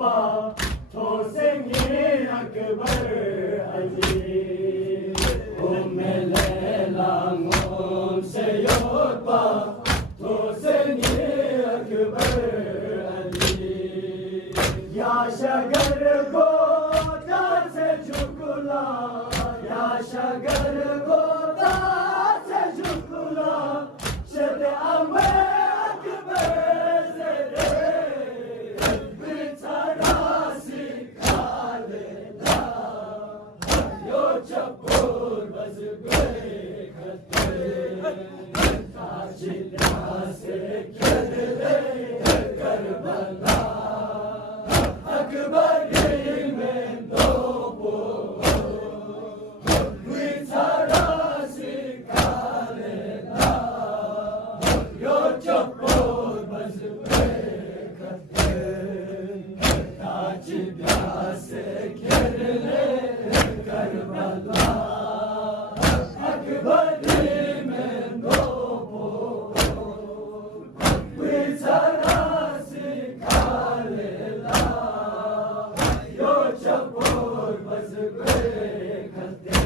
पा ठोसेंगे अकबर अली लैला मोम से योपा ठोसेंगे अकबर अली या शगर गोदा से झुकला या शगर गोदा से झुकला शद अकबर से रे बिचारा सिखा लेला यो चपोर बस गए खते ताजिला से खेल ले करबला अकबर में दो बिचारा सिखा लेला यो चपोर बस गए खते ताजिला से खेल ले करबला अकबर में दो बिचारा सिखा लेला यो चपोर बस गए खते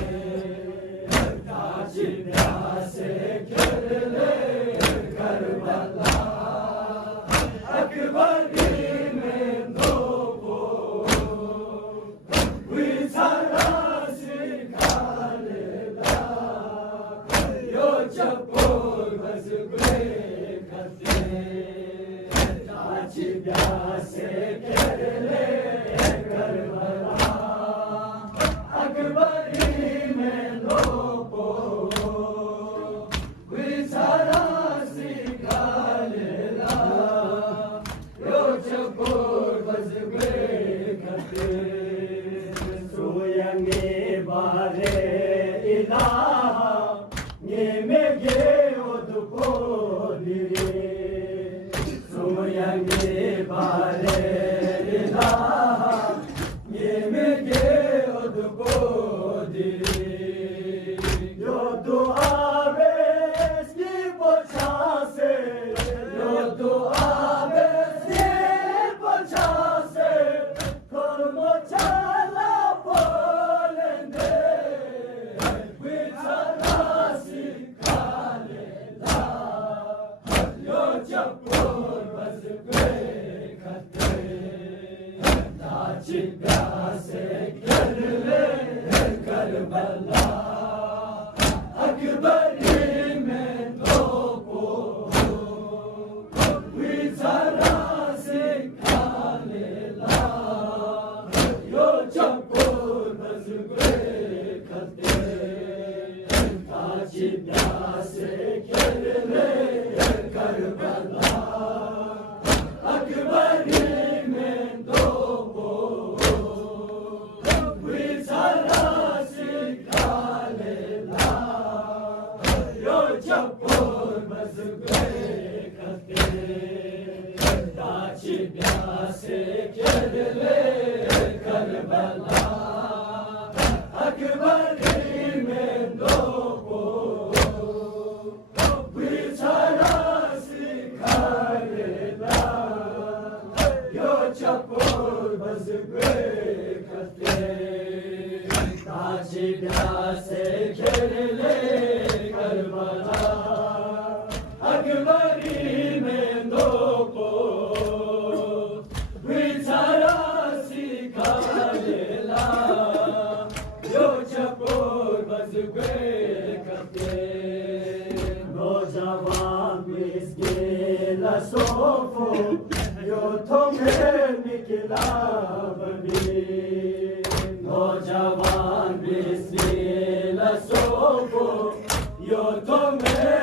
ताजिला से खेल ले करबला अकबर में दो बिचारा सिखा लेला यो चपोर बस गए खते ताजिला से खेल ले करबला अकबर में दो बिचारा सिखा लेला यो चपोर बस गए खते सोयंगे बारे इलाहा ये में गे उदको दिरे सोयंगे बारे इलाहा ये में गे उदको दिरे यो दुआ बेस्की पोछा से यो दुआ बेस्की पोछा से कर्मो चला बोलेंगे बिचारा सिखा लेला यो चपोर बस गए खते ताजिला से खेल ले करबला अकबर में दो बिचारा सिखा लेला यो चपोर बस गए खते ताजिला से खेल ले करबला अकबर में दो बिचारा सिखा लेला यो चपोर बस गए खते ताजिला से खेल ले करबला अकबर में दो बिचारा सिखा लेला यो चपोर बस गए खते ताजिला से खेल ले करबला अकबर में दो बिचारा सिखा लेला यो चपोर बस गए खते नौजवान मिसगेला सोफो यो तुम्हें निकला बनी नौजवान मिसगेला सोफो यो तुम्हें